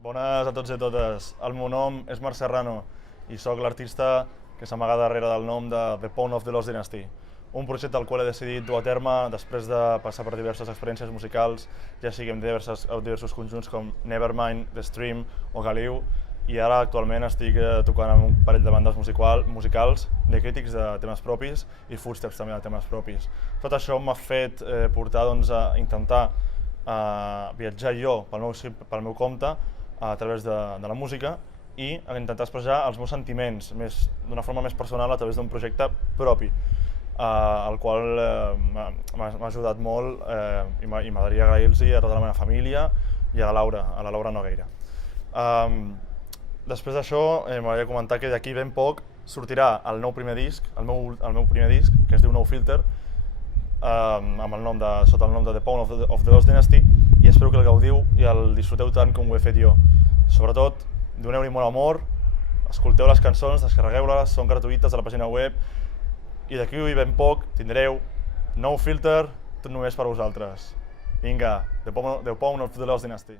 Bones a tots i a totes. El meu nom és Marc Serrano i sóc l'artista que s'amaga darrere del nom de The Pawn of the Lost Dynasty, un projecte al qual he decidit dur a terme després de passar per diverses experiències musicals, ja sigui amb diversos conjunts com Nevermind, The Stream o Galiu, i ara actualment estic tocant amb un parell de bandes musicals, de crítics de temes propis i footsteps també de temes propis. Tot això m'ha fet portar a intentar viatjar jo pel meu compte a través de la música i a intentar expressar els meus sentiments d'una forma més personal a través d'un projecte propi, el qual m'ha ajudat molt i m'agradaria agrair-los a tota la meva família i a la Laura Nogueira. Després d'això, m'agradaria comentar que d'aquí ben poc sortirà el meu primer disc, el meu primer disc, que es diu No Filter, sota el nom de The Pawn of the Lost Dynasty, i espero que el gaudiu i el disfruteu tant com ho he fet jo. Sobretot, doneu-li molt amor, escolteu les cançons, descarregueu-les, són gratuïtes a la pàgina web, i d'aquí ben poc tindreu No Filter, tot només per vosaltres. Vinga, The Pawn of the Lost Dynasty.